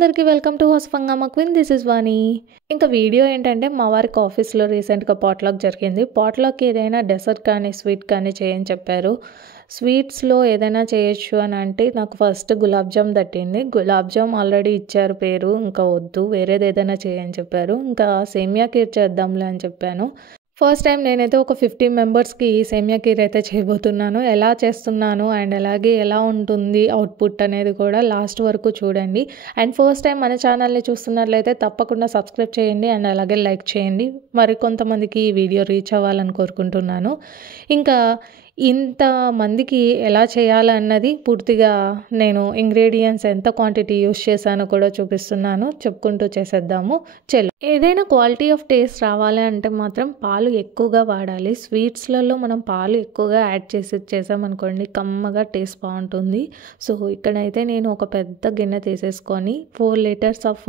అందరికీ welcome to హౌస్ఫంగమ్మ queen. This is Vani. ఇంకా వీడియో ఏంటంటే మా వారికి ఆఫీస్లో రీసెంట్గా పాట్లాక్ జరిగింది. పాట్లాక్ ఏదైనా డెసర్ట్ కానీ స్వీట్ కానీ చేయని చెప్పారు. స్వీట్స్లో ఏదైనా చేయొచ్చు అని అంటే నాకు ఫస్ట్ గులాబ్ జామ్ తట్టింది. గులాబ్ జామ్ ఆల్రెడీ ఇచ్చారు పేరు, ఇంకా వద్దు వేరేది ఏదైనా చేయని చెప్పారు. ఇంకా సేమియా ఖీర్ చేద్దాంలే అని చెప్పాను. ఫస్ట్ టైం నేనైతే ఒక 50 మెంబర్స్కి సేమియా ఖీర్ అయితే చేయబోతున్నాను. ఎలా చేస్తున్నాను అండ్ అలాగే ఎలా ఉంటుంది అవుట్పుట్ అనేది కూడా లాస్ట్ వరకు చూడండి. అండ్ ఫస్ట్ టైం మన ఛానల్ని చూస్తున్నట్లయితే తప్పకుండా సబ్స్క్రైబ్ చేయండి అండ్ అలాగే లైక్ చేయండి. మరి కొంతమందికి ఈ వీడియో రీచ్ అవ్వాలని కోరుకుంటున్నాను. ఇంకా ఇంతమందికి ఎలా చేయాలన్నది పూర్తిగా నేను ఇంగ్రీడియంట్స్ ఎంత క్వాంటిటీ యూస్ చేశానో కూడా చూపిస్తున్నాను. చెప్పుకుంటూ చేసేద్దాము. ఏదైనా క్వాలిటీ ఆఫ్ టేస్ట్ రావాలి అంటే మాత్రం పాలు ఎక్కువగా వాడాలి. స్వీట్స్లలో మనం పాలు ఎక్కువగా యాడ్ చేసి చేసామనుకోండి కమ్మగా టేస్ట్ బాగుంటుంది. సో ఇక్కడైతే నేను ఒక పెద్ద గిన్నె తీసేసుకొని 4 litres of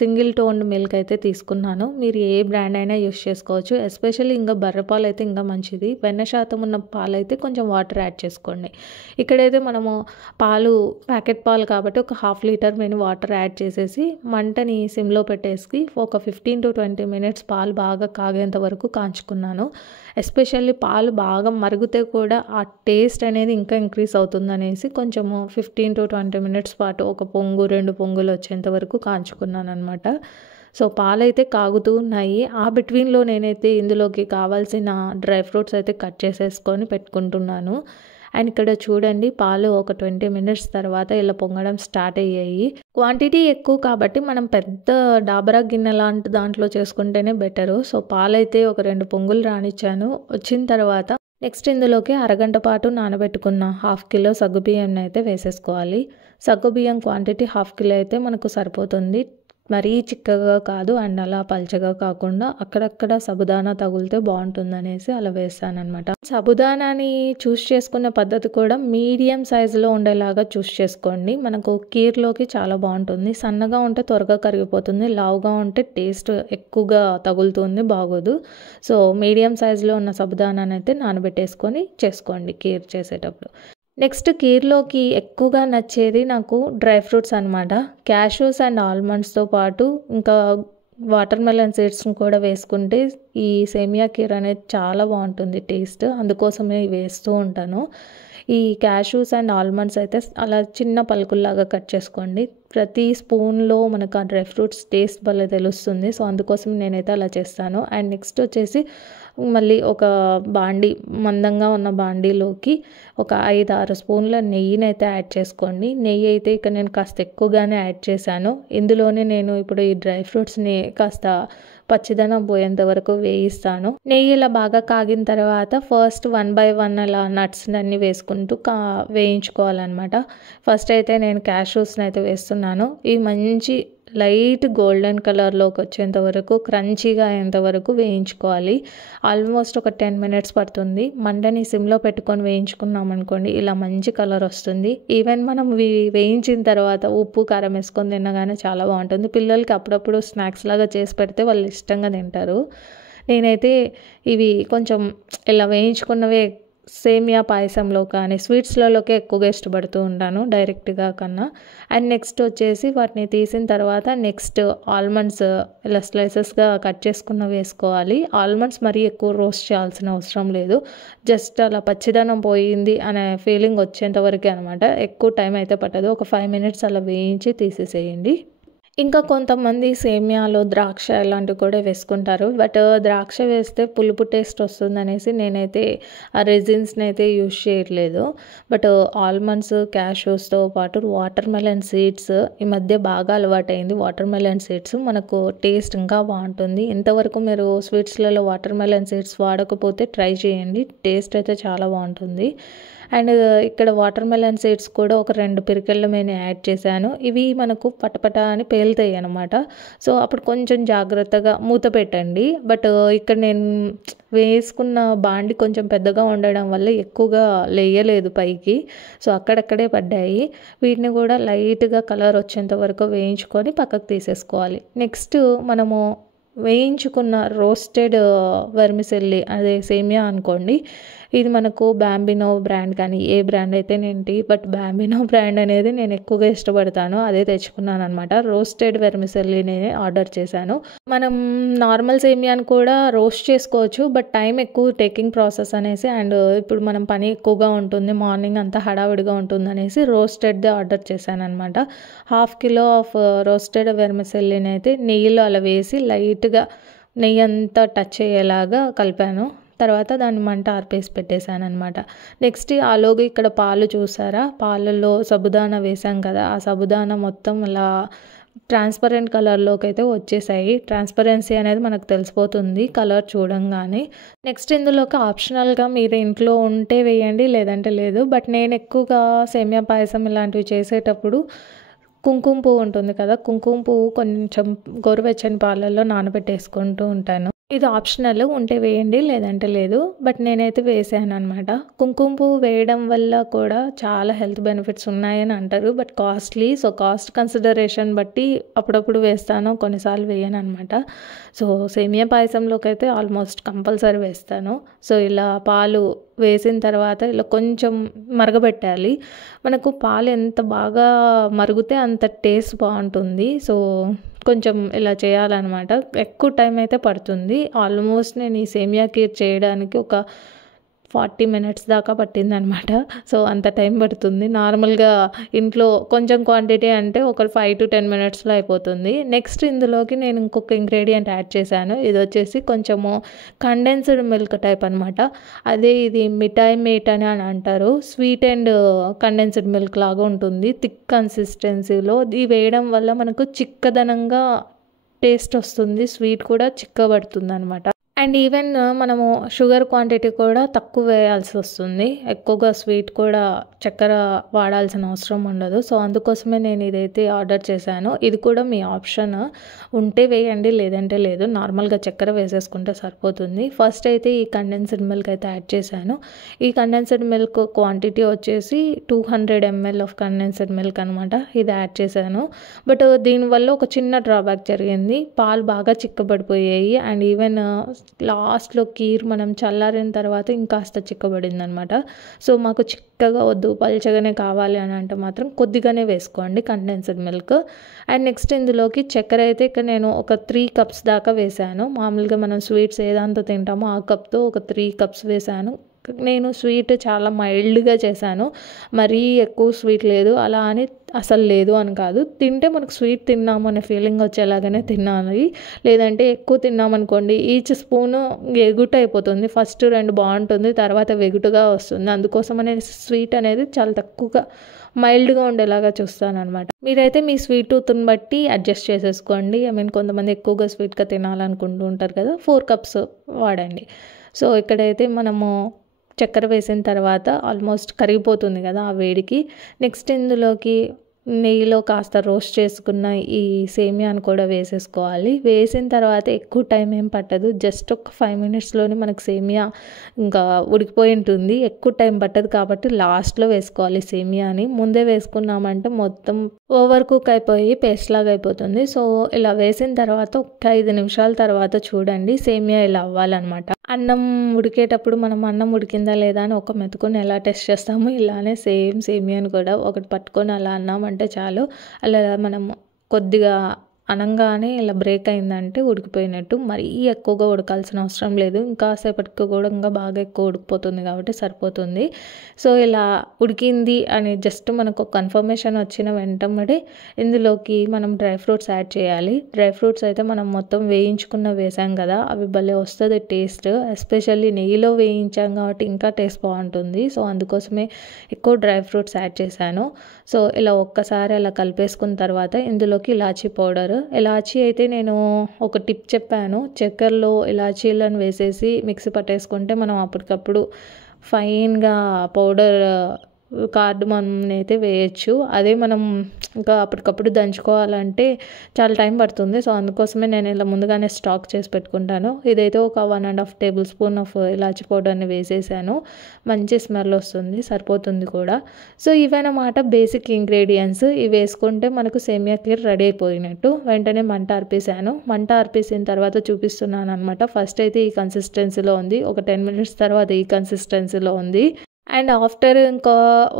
single toned milk అయితే తీసుకున్నాను. మీరు ఏ బ్రాండ్ అయినా యూస్ చేసుకోవచ్చు. ఎస్పెషల్లీ ఇంకా బర్రెపాలు అయితే ఇంకా మంచిది. వెన్న శాతం ఉన్న పాలు అయితే కొంచెం వాటర్ యాడ్ చేసుకోండి. ఇక్కడైతే మనము పాలు ప్యాకెట్ పాలు కాబట్టి ఒక 1/2 లీటర్ నేను వాటర్ యాడ్ చేసేసి మంటని సిమ్లో పెట్టేసి ఒక 15 to 20 మినిట్స్ పాలు బాగా కాగేంత వరకు కాంచుకున్నాను. ఎస్పెషల్లీ పాలు బాగా మరిగితే కూడా ఆ టేస్ట్ అనేది ఇంకా ఇంక్రీజ్ అవుతుంది అనేసి కొంచెము 15 to 20 మినిట్స్ పాటు ఒక పొంగు 2 పొంగులు వచ్చేంత వరకు కాంచుకున్నాను అనమాట. సో పాలైతే కాగుతూ ఉన్నాయి. ఆ బిట్వీన్లో నేనైతే ఇందులోకి కావాల్సిన డ్రై ఫ్రూట్స్ అయితే కట్ చేసేసుకొని పెట్టుకుంటున్నాను. అండ్ ఇక్కడ చూడండి పాలు ఒక 20 మినిట్స్ తర్వాత ఇలా పొంగడం స్టార్ట్ అయ్యాయి. క్వాంటిటీ ఎక్కువ కాబట్టి మనం పెద్ద డాబరా గిన్నె లాంటి దాంట్లో చేసుకుంటేనే బెటరు. సో పాలైతే ఒక 2 పొంగులు రానిచ్చాను. వచ్చిన తర్వాత నెక్స్ట్ ఇందులోకి అరగంట పాటు నానబెట్టుకున్న 1/2 కిలో సగ్గుబియ్యాన్ని అయితే వేసేసుకోవాలి. సగ్గుబియ్యం క్వాంటిటీ 1/2 కిలో అయితే మనకు సరిపోతుంది. మరీ చిక్కగా కాదు అండ్ అలా పల్చగా కాకుండా అక్కడక్కడ సబుదానా తగిలితే బాగుంటుంది అనేసి అలా వేస్తానమాట. సబుదానాని చూస్ చేసుకున్న పద్ధతి కూడా మీడియం సైజులో ఉండేలాగా చూస్ చేసుకోండి. మనకు కీర్లోకి చాలా బాగుంటుంది. సన్నగా ఉంటే త్వరగా కరిగిపోతుంది, లావుగా ఉంటే టేస్ట్ ఎక్కువగా తగులుతుంది, బాగోదు. సో మీడియం సైజులో ఉన్న సబుదానాన్ని అయితే నానబెట్టేసుకొని చేసుకోండి కీర్ చేసేటప్పుడు. నెక్స్ట్ కీర్లోకి ఎక్కువగా నచ్చేది నాకు డ్రై ఫ్రూట్స్ అనమాట. క్యాషూస్ అండ్ ఆల్మండ్స్తో పాటు ఇంకా వాటర్ మెలన్ సీడ్స్ని కూడా వేసుకుంటే ఈ సేమియా కీర్ అనేది చాలా బాగుంటుంది టేస్ట్. అందుకోసమే వేస్తూ ఉంటాను. ఈ క్యాషూస్ అండ్ ఆల్మండ్స్ అయితే అలా చిన్న పలుకుల్లాగా కట్ చేసుకోండి. ప్రతి స్పూన్లో మనకు ఆ డ్రై ఫ్రూట్స్ టేస్ట్ భలే తెలుస్తుంది. సో అందుకోసం నేనైతే అలా చేస్తాను. అండ్ నెక్స్ట్ వచ్చేసి మళ్ళీ ఒక బాండీ, మందంగా ఉన్న బాండీలోకి ఒక 5-6 స్పూన్ల నెయ్యిని అయితే యాడ్ చేసుకోండి. నెయ్యి అయితే ఇక్కడ నేను కాస్త ఎక్కువగానే యాడ్ చేశాను. ఇందులోనే నేను ఇప్పుడు ఈ డ్రై ఫ్రూట్స్ని కాస్త పచ్చిదనం పోయేంత వరకు వేయిస్తాను. నెయ్యి ఇలా బాగా కాగిన తర్వాత ఫస్ట్ 1 by 1 అలా నట్స్ అన్ని వేసుకుంటూ వేయించుకోవాలన్నమాట. ఫస్ట్ అయితే నేను క్యాషూస్ని అయితే వేస్తున్నాను. ఇవి మంచి లైట్ గోల్డెన్ కలర్లోకి వచ్చేంత వరకు, క్రంచీగా అయ్యేంత వరకు వేయించుకోవాలి. ఆల్మోస్ట్ ఒక 10 మినిట్స్ పడుతుంది. మంటని సిమ్లో పెట్టుకొని వేయించుకున్నాం అనుకోండి ఇలా మంచి కలర్ వస్తుంది. ఈవెన్ మనం వేయించిన తర్వాత ఉప్పు కారం వేసుకొని తినగానే చాలా బాగుంటుంది. పిల్లలకి అప్పుడప్పుడు స్నాక్స్ లాగా చేసి పెడితే వాళ్ళు ఇష్టంగా తింటారు. నేనైతే ఇవి కొంచెం ఇలా వేయించుకున్నవే సేమియా పాయసంలో కానీ స్వీట్స్లలోకే ఎక్కువగా ఇష్టపడుతూ ఉంటాను డైరెక్ట్గా కన్నా. అండ్ నెక్స్ట్ వచ్చేసి వాటిని తీసిన తర్వాత నెక్స్ట్ ఆల్మండ్స్ ఇలా స్లైసెస్గా కట్ చేసుకున్న వేసుకోవాలి. ఆల్మండ్స్ మరీ ఎక్కువ రోస్ట్ చేయాల్సిన అవసరం లేదు. జస్ట్ అలా పచ్చిదనం పోయింది అనే ఫీలింగ్ వచ్చేంత వరకే అనమాట. ఎక్కువ టైం అయితే పట్టదు. ఒక 5 మినిట్స్ అలా వేయించి తీసేసేయండి. ఇంకా కొంతమంది సేమియాలో ద్రాక్ష ఇలాంటివి కూడా వేసుకుంటారు. బట్ ద్రాక్ష వేస్తే పులుపు టేస్ట్ వస్తుంది అనేసి నేనైతే ఆ రెజిన్స్ని అయితే యూజ్ చేయట్లేదు. బట్ ఆల్మండ్స్, క్యాషూస్తో పాటు వాటర్ మెలన్ సీడ్స్ ఈ మధ్య బాగా అలవాటైంది. వాటర్ మెలన్ సీడ్స్ మనకు టేస్ట్ ఇంకా బాగుంటుంది. ఇంతవరకు మీరు స్వీట్స్లలో వాటర్ మెలన్ సీడ్స్ వాడకపోతే ట్రై చేయండి, టేస్ట్ అయితే చాలా బాగుంటుంది. అండ్ ఇక్కడ వాటర్ మెలన్ సీడ్స్ కూడా ఒక 2 పిరికెళ్ళు నేను యాడ్ చేశాను. ఇవి మనకు పటపట అని పేలుతాయి అనమాట. సో అప్పుడు కొంచెం జాగ్రత్తగా మూత పెట్టండి. బట్ ఇక్కడ నేను వేసుకున్న బాండి కొంచెం పెద్దగా ఉండడం వల్ల ఎక్కువగా లేయలేదు పైకి. సో అక్కడక్కడే పడ్డాయి. వీటిని కూడా లైట్గా కలర్ వచ్చేంత వరకు వేయించుకొని పక్కకు తీసేసుకోవాలి. నెక్స్ట్ మనము వేయించుకున్న రోస్టెడ్ వెర్మిసెల్లి, అదే సేమియా అనుకోండి, ఇది మనకు బాంబినో బ్రాండ్ కానీ ఏ బ్రాండ్ అయితే ఏంటి, బట్ బాంబినో బ్రాండ్ అనేది నేను ఎక్కువగా ఇష్టపడతాను. అదే తెచ్చుకున్నాను అనమాట. రోస్టెడ్ వెర్మిసెల్లీని ఆర్డర్ చేశాను. మనం నార్మల్ సేమియాని కూడా రోస్ట్ చేసుకోవచ్చు, బట్ టైం ఎక్కువ టేకింగ్ ప్రాసెస్ అనేసి అండ్ ఇప్పుడు మనం పని ఎక్కువగా ఉంటుంది, మార్నింగ్ అంతా హడావిడిగా ఉంటుంది అనేసి రోస్టెడ్దే ఆర్డర్ చేశాను అనమాట. 1/2 కిలో ఆఫ్ రోస్టెడ్ వెర్మిసెల్లీని అయితే నెయ్యిలో అలా వేసి లైట్గా నెయ్యి అంతా టచ్ అయ్యేలాగా కలిపాను. తర్వాత దాన్ని మంట ఆర్పేసి పెట్టేశాను అనమాట. నెక్స్ట్ ఆలోగా ఇక్కడ పాలు చూసారా, పాలలో సబుదానా వేసాం కదా, ఆ సబుదానా మొత్తం అలా ట్రాన్స్పరెంట్ కలర్లోకి అయితే వచ్చేసాయి. ట్రాన్స్పరెన్సీ అనేది మనకు తెలిసిపోతుంది కలర్ చూడంగానే. నెక్స్ట్ ఇందులోకి ఆప్షనల్గా మీరు ఇంట్లో ఉంటే వేయండి, లేదంటే లేదు. బట్ నేను ఎక్కువగా సేమియా పాయసం ఇలాంటివి చేసేటప్పుడు కుంకుమ పువ్వు ఉంటుంది కదా, కుంకుమ పువ్వు కొంచెం గోరువెచ్చని పాలల్లో నానబెట్టేసుకుంటూ ఉంటాను. ఇది ఆప్షనల్, ఉంటే వేయండి లేదంటే లేదు. బట్ నేనైతే వేసాను అనమాట. కుంకుమ పువ్వు వేయడం వల్ల కూడా చాలా హెల్త్ బెనిఫిట్స్ ఉన్నాయని అంటారు, but costly. So cost consideration బట్టి అప్పుడప్పుడు వేస్తాను, కొన్నిసార్లు వేయను అనమాట. సో సేమియా పాయసంలోకి అయితే ఆల్మోస్ట్ కంపల్సరీ వేస్తాను. సో ఇలా పాలు వేసిన తర్వాత ఇలా కొంచెం మరగబెట్టాలి. మనకు పాలు ఎంత బాగా మరుగుతే అంత టేస్ట్ బాగుంటుంది. సో కొంచెం ఇలా చేయాలన్నమాట. ఎక్కువ టైం అయితే పడుతుంది. ఆల్మోస్ట్ నేను ఈ సేమియా ఖీర్ చేయడానికి ఒక 40 మినిట్స్ దాకా పట్టిందనమాట. సో అంత టైం పడుతుంది. నార్మల్గా ఇంట్లో కొంచెం క్వాంటిటీ అంటే ఒక 5 to 10 మినిట్స్లో అయిపోతుంది. నెక్స్ట్ ఇందులోకి నేను ఇంకొక ఇంగ్రీడియంట్ యాడ్ చేశాను. ఇది వచ్చేసి కొంచెము కండెన్స్డ్ మిల్క్ టైప్ అనమాట. అదే ఇది మిఠాయి మేట్ అని అంటారు. స్వీట్ అండ్ కండెన్స్డ్ మిల్క్ లాగా ఉంటుంది, థిక్ కన్సిస్టెన్సీలో. ఇది వేయడం వల్ల మనకు చిక్కదనంగా టేస్ట్ వస్తుంది, స్వీట్ కూడా చిక్కబడుతుంది అనమాట. అండ్ ఈవెన్ మనము షుగర్ క్వాంటిటీ కూడా తక్కువ వేయాల్సి వస్తుంది. ఎక్కువగా స్వీట్ కూడా చక్కెర వాడాల్సిన అవసరం ఉండదు. సో అందుకోసమే నేను ఇదైతే ఆర్డర్ చేశాను. ఇది కూడా మీ ఆప్షన్, ఉంటే వేయండి లేదంటే లేదు. నార్మల్గా చక్కెర వేసేసుకుంటే సరిపోతుంది. ఫస్ట్ అయితే ఈ కండెన్స్డ్ మిల్క్ అయితే యాడ్ చేశాను. ఈ కండెన్స్డ్ మిల్క్ క్వాంటిటీ వచ్చేసి 200 ml ఆఫ్ కండెన్స్డ్ మిల్క్ అనమాట. ఇది యాడ్ చేశాను. బట్ దీనివల్ల ఒక చిన్న డ్రాబ్యాక్ జరిగింది. పాలు బాగా చిక్కబడిపోయాయి. అండ్ ఈవెన్ లాస్ట్లో కీర్ మనం చల్లారిన తర్వాత ఇంకాస్త చిక్కబడింది అనమాట. సో మాకు చిక్కగా వద్దు, పల్చగానే కావాలి అని అంటే మాత్రం కొద్దిగానే వేసుకోండి కండెన్స్డ్ మిల్క్. అండ్ నెక్స్ట్ ఇందులోకి చక్కెర అయితే ఇక్కడ నేను ఒక 3 cups దాకా వేసాను. మామూలుగా మనం స్వీట్స్ ఏదాంతో తింటామో ఆ కప్తో ఒక 3 cups వేసాను. నేను స్వీట్ చాలా మైల్డ్గా చేశాను, మరీ ఎక్కువ స్వీట్ లేదు, అలా అని అసలు లేదు అని కాదు. తింటే మనకు స్వీట్ తిన్నాము అనే ఫీలింగ్ వచ్చేలాగానే తినాలి. లేదంటే ఎక్కువ తిన్నామనుకోండి ఈచ్ స్పూను ఎగుటు అయిపోతుంది. ఫస్ట్ 2 బాగుంటుంది, తర్వాత వెగుటుగా వస్తుంది. అందుకోసం అనేది స్వీట్ అనేది చాలా తక్కువగా మైల్డ్గా ఉండేలాగా చూస్తాను అనమాట. మీరైతే మీ స్వీట్ టూత్ని బట్టి అడ్జస్ట్ చేసేసుకోండి. కొంతమంది ఎక్కువగా స్వీట్గా తినాలనుకుంటూ ఉంటారు కదా, 4 cups వాడండి. సో ఇక్కడైతే మనము చక్కెర వేసిన తర్వాత ఆల్మోస్ట్ కరిగిపోతుంది కదా ఆ వేడికి. నెక్స్ట్ ఇందులోకి నెయ్యిలో కాస్త రోస్ట్ చేసుకున్న ఈ సేమియాను కూడా వేసేసుకోవాలి. వేసిన తర్వాత ఎక్కువ టైం ఏం పట్టదు, జస్ట్ ఒక 5 minutesలోనే మనకు సేమియా ఇంకా ఉడికిపోయి ఉంటుంది. ఎక్కువ టైం పట్టదు కాబట్టి లాస్ట్లో వేసుకోవాలి సేమియాని. ముందే వేసుకున్నామంటే మొత్తం ఓవర్ కుక్ అయిపోయి పేస్ట్ లాగా అయిపోతుంది. సో ఇలా వేసిన తర్వాత ఒక 5 నిమిషాల తర్వాత చూడండి సేమియా ఇలా అవ్వాలన్నమాట. అన్నం ఉడికేటప్పుడు మనం అన్నం ఉడికిందా లేదా అని ఒక మెతుకుని ఎలా టెస్ట్ చేస్తామో ఇలానే సేమ్ సేమియాని కూడా ఒకటి పట్టుకొని అలా అన్నామంటే చాలు. అలా మనం కొద్దిగా అనంగానే ఇలా బ్రేక్ అయిందంటే ఉడికిపోయినట్టు. మరీ ఎక్కువగా ఉడకాల్సిన అవసరం లేదు, ఇంకాసేపటికి కూడా ఇంకా బాగా ఎక్కువ ఉడికిపోతుంది కాబట్టి సరిపోతుంది. సో ఇలా ఉడికింది అని జస్ట్ మనకు కన్ఫర్మేషన్ వచ్చిన వెంటనే ఇందులోకి మనం డ్రై ఫ్రూట్స్ యాడ్ చేయాలి. డ్రై ఫ్రూట్స్ అయితే మనం మొత్తం వేసాం కదా, అవి భలే వస్తుంది టేస్ట్. ఎస్పెషల్లీ నెయ్యిలో వేయించాం కాబట్టి ఇంకా టేస్ట్ బాగుంటుంది. సో అందుకోసమే ఎక్కువ డ్రై ఫ్రూట్స్ యాడ్ చేశాను. సో ఇలా ఒక్కసారి అలా కలిపేసుకున్న తర్వాత ఇందులోకి ఇలాచీ పౌడర్. ఇలాచీ అయితే నేను ఒక టిప్ చెప్పాను, చక్కెరలో ఇలాచీలను వేసేసి మిక్సీ పట్టేసుకుంటే మనం అప్పటికప్పుడు ఫైన్గా పౌడర్ కార్డమమ్ని అయితే వేయచ్చు. అదే మనం ఇంకా అప్పటికప్పుడు దంచుకోవాలంటే చాలా టైం పడుతుంది. సో అందుకోసమే నేను ఇలా ముందుగానే స్టాక్ చేసి పెట్టుకుంటాను. ఇదైతే ఒక 1.5 టేబుల్ స్పూన్ ఆఫ్ ఇలాచి పౌడర్ని వేసేసాను. మంచి స్మెల్ వస్తుంది, సరిపోతుంది కూడా. సో ఇవన్నమాట బేసిక్ ఇంగ్రీడియంట్స్. ఇవి వేసుకుంటే మనకు సేమియా ఖీర్ రెడీ అయిపోయినట్టు. వెంటనే మంట ఆర్పేసాను. మంట ఆర్పేసిన తర్వాత చూపిస్తున్నాను అనమాట. ఫస్ట్ అయితే ఈ కన్సిస్టెన్సీలో ఉంది, ఒక 10 మినిట్స్ తర్వాత ఈ కన్సిస్టెన్సీలో ఉంది. అండ్ ఆఫ్టర్ ఇంకా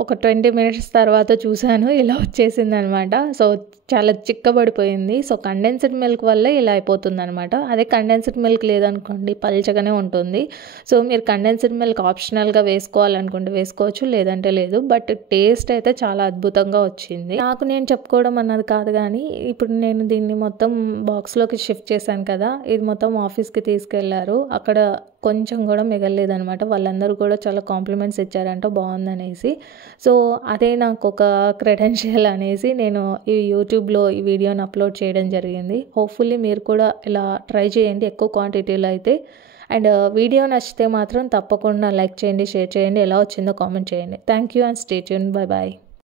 ఒక 20 మినిట్స్ తర్వాత చూసాను, ఇలా వచ్చేసిందనమాట. సో చాలా చిక్కబడిపోయింది. సో కండెన్స్డ్ మిల్క్ వల్లే ఇలా అయిపోతుందనమాట. అదే కండెన్స్డ్ మిల్క్ లేదనుకోండి పల్చగానే ఉంటుంది. సో మీరు కండెన్స్డ్ మిల్క్ ఆప్షనల్గా వేసుకోవాలనుకుంటే వేసుకోవచ్చు, లేదంటే లేదు. బట్ టేస్ట్ అయితే చాలా అద్భుతంగా వచ్చింది. నాకు నేను చెప్పుకోవడం అన్నది కాదు, కానీ ఇప్పుడు నేను దీన్ని మొత్తం బాక్స్లోకి షిఫ్ట్ చేశాను కదా, ఇది మొత్తం ఆఫీస్కి తీసుకెళ్లారు. అక్కడ కొంచెం కూడా మిగలలేదనమాట. వాళ్ళందరూ కూడా చాలా కాంప్లిమెంట్స్ ఇచ్చారంట బాగుందనేసి. సో అదే నాకు ఒక క్రెడెన్షియల్ అనేసి నేను ఈ యూట్యూబ్లో ఈ వీడియోని అప్లోడ్ చేయడం జరిగింది. హోప్ఫుల్లీ మీరు కూడా ఇలా ట్రై చేయండి ఎక్కువ క్వాంటిటీలో అయితే. అండ్ వీడియో నచ్చితే మాత్రం తప్పకుండా లైక్ చేయండి, షేర్ చేయండి, ఎలా వచ్చిందో కామెంట్ చేయండి. Thank you and stay tuned. Bye bye.